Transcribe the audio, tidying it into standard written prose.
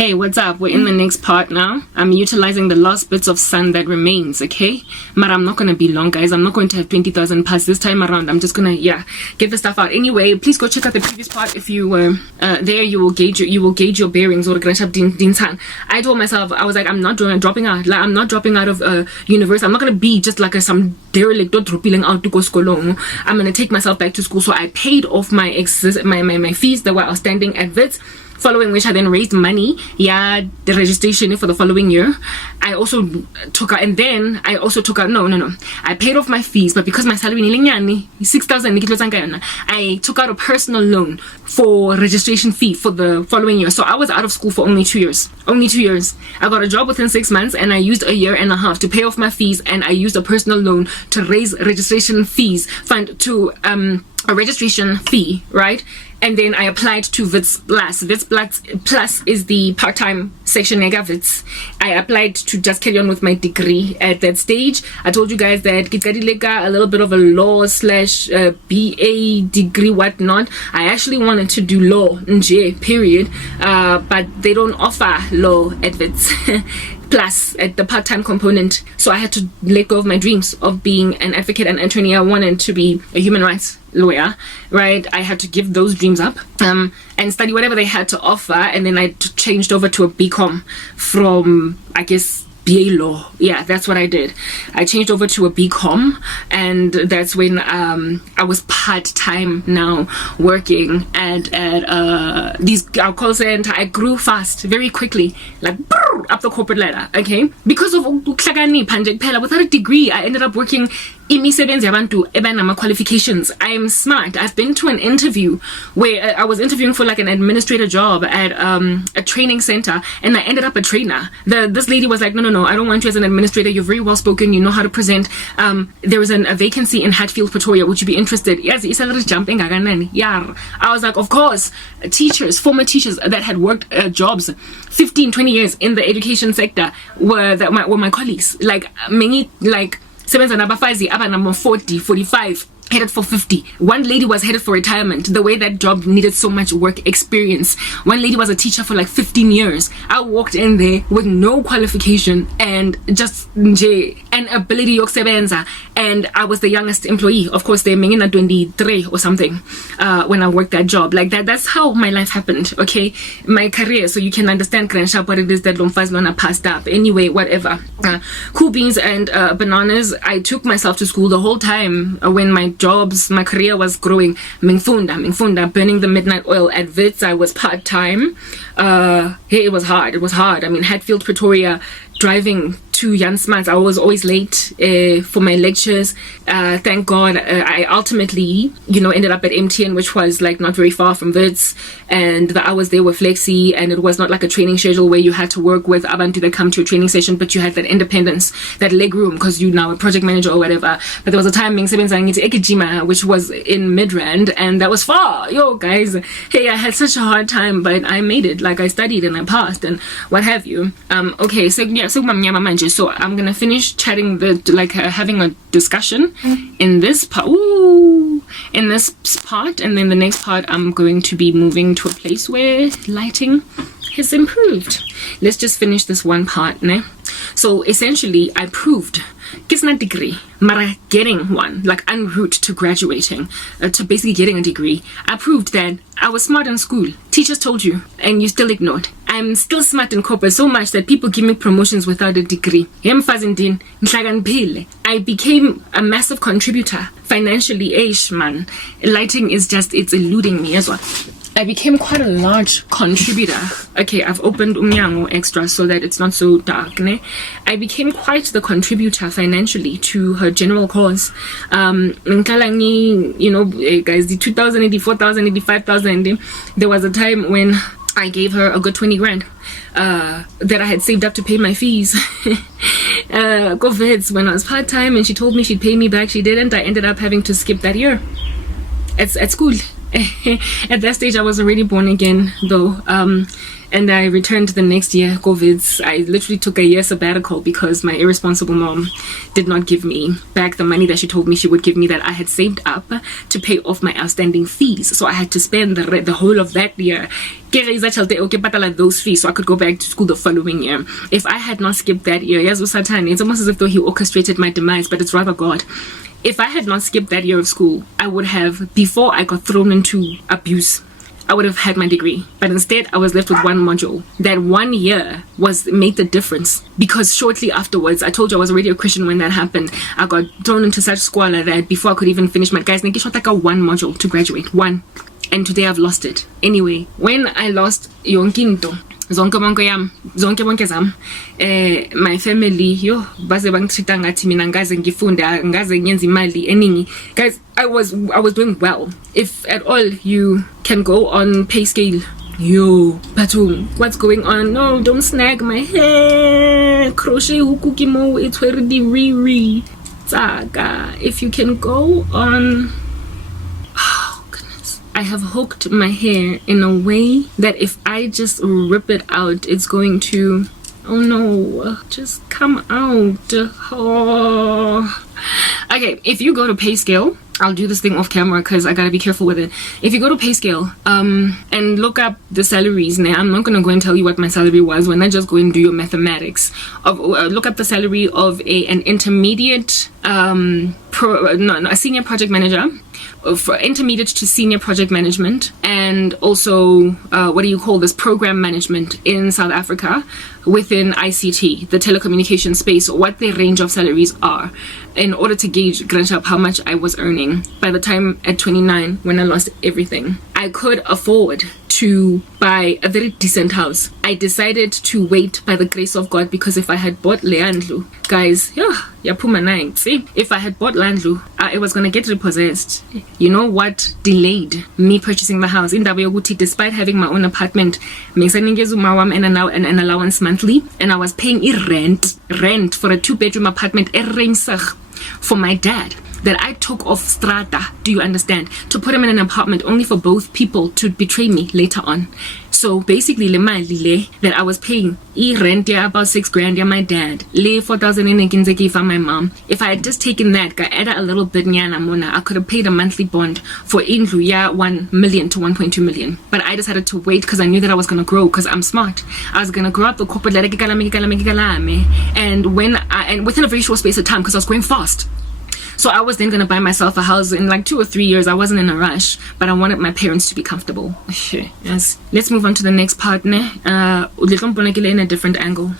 Hey, what's up? We're in the next part now. I'm utilizing the last bits of sun that remains, okay? But I'm not gonna be long, guys. I'm not going to have 20,000 pass this time around. I'm just gonna, get the stuff out. Anyway, please go check out the previous part. If you were there, you will gauge your bearings. Or I told myself, I was like, I'm not dropping out. Like, I'm not dropping out of university. I'm not gonna be just like some derelict dropping out to go school. I'm gonna take myself back to school. So I paid off my fees that were outstanding at Wits. Following which I then raised money, the registration for the following year. I also took out, I paid off my fees, but because my salary is 6,000, I took out a personal loan for registration fee for the following year. So I was out of school for only 2 years. Only 2 years. I got a job within 6 months, and I used a year and a half to pay off my fees, and I used a personal loan to raise registration fees fund to a registration fee, right? And then I applied to Wits Plus. Wits Plus is the part-time section of Wits. I applied to just carry on with my degree at that stage. I told you guys that a little bit of a law / BA degree, whatnot. I actually wanted to do law, period. But they don't offer law at Wits. Plus at the part-time component, so I had to let go of my dreams of being an advocate and attorney. I wanted to be a human rights lawyer, right? I had to give those dreams up and study whatever they had to offer, and then I changed over to a BCom from, I guess, BA law. Yeah, that's what I did. I changed over to a BCom, and that's when I was part-time now working at our call center. I grew fast, very quickly, like up the corporate ladder, okay? Because of without a degree, I ended up working qualifications. I am smart. I've been to an interview where I was interviewing for like an administrator job at a training center, and I ended up a trainer. This lady was like, no, I don't want you as an administrator. You're very well spoken. You know how to present. There is a vacancy in Hatfield, Pretoria. Would you be interested? Yes, it's a little jumping. I was like, of course. Former teachers that had worked jobs 15, 20 years in the education sector were my colleagues. Like many, like 40, 45, headed for 50. One lady was headed for retirement. The way that job needed so much work experience. One lady was a teacher for like 15 years. I walked in there with no qualification and just an ability yokusebenza, and I was the youngest employee. Of course, they're mingina 23 or something when I worked that job. Like that's how my life happened, okay? My career, so you can understand what it is that Lomfaz Lona passed up. Anyway, whatever. Cool beans and bananas. I took myself to school the whole time when my career was growing. Mingfunda, burning the midnight oil at Wits. I was part-time. It was hard. I mean, Hatfield, Pretoria, driving to Jan Smuts. I was always late for my lectures. Thank God I ultimately, ended up at MTN, which was like not very far from Wits, and the hours there were flexi, and it was not like a training schedule where you had to work with abantu that come to your training session, but you had that independence, that leg room, because you're now a project manager or whatever. But there was a time being Ekijima, which was in Midrand, and that was far. Yo, guys, hey, I had such a hard time, but I made it. Like, I studied and I passed and what have you. Okay, so I'm gonna finish chatting having a discussion in this part. And then the next part I'm going to be moving to a place where lighting has improved. Let's just finish this one part, ne? So essentially I proved Kisna degree, mara getting one, like en route to graduating, to basically getting a degree. I proved that I was smart in school. Teachers told you, and you still ignored. I'm still smart in corporate so much that people give me promotions without a degree. I became a massive contributor financially. Man, lighting is it's eluding me as well. I became quite a large contributor. Okay, I've opened Umyango extra so that it's not so dark. Ne? I became quite the contributor financially to her general cause. Guys, the 2,000, 4,000, 85,000. There was a time when I gave her a good 20 grand that I had saved up to pay my fees. Go Vids when I was part-time, and she told me she'd pay me back. She didn't. I ended up having to skip that year at school. At that stage I was already born again though. and I returned the next year, COVID. I literally took a year sabbatical because my irresponsible mom did not give me back the money that she told me she would give me that I had saved up to pay off my outstanding fees. So I had to spend the whole of that year those fees so I could go back to school the following year. If I had not skipped that year, it's almost as if though he orchestrated my demise, but it's rather God. If I had not skipped that year of school, I would have, before I got thrown into abuse, I would have had my degree. But instead, I was left with one module. That 1 year made the difference, because shortly afterwards, I told you I was already a Christian when that happened. I got thrown into such squalor that before I could even finish my guys, one module to graduate. One. And today I've lost it. Anyway, when I lost yonkinto, zonke bonke zam, my family, baze bangitreata ngathi mina ngaze ngifunda, ngaze ngenza imali eningi. Guys, I was doing well. If at all you can go on pay scale, Batum, what's going on? No, don't snag my hair. Crochet hukukimo, it's already re. Saga. If you can go on, I have hooked my hair in a way that if I just rip it out, it's going to, oh no, just come out. Oh. Okay, if you go to pay scale, I'll do this thing off camera because I gotta be careful with it. If you go to pay scale and look up the salaries, now I'm not gonna go and tell you what my salary was. When I just go and do your mathematics look up the salary of an intermediate a senior project manager, for intermediate to senior project management, and also program management in South Africa within ICT, the telecommunication space, what their range of salaries are, in order to gauge how much I was earning by the time at 29 when I lost everything. I could afford to buy a very decent house. I decided to wait by the grace of God, because if I had bought Leandlu, guys, if I had bought Landlu, it was gonna get repossessed. You know what delayed me purchasing the house? In Dabayoguti, despite having my own apartment, and an allowance monthly, and I was paying rent for a 2-bedroom apartment for my dad that I took off strata, do you understand, to put him in an apartment only for both people to betray me later on. So basically le mali that I was paying rent about 6 grand my dad, 4,000 for my mom. If I had just taken that, add a little bit I could have paid a monthly bond for indlu 1 million to 1.2 million. But I decided to wait because I knew that I was gonna grow, because I'm smart. I was gonna grow up the corporate and within a very short space of time, because I was going fast. So I was then going to buy myself a house in like 2 or 3 years. I wasn't in a rush, but I wanted my parents to be comfortable. Yes. Let's move on to the next partner. In a different angle.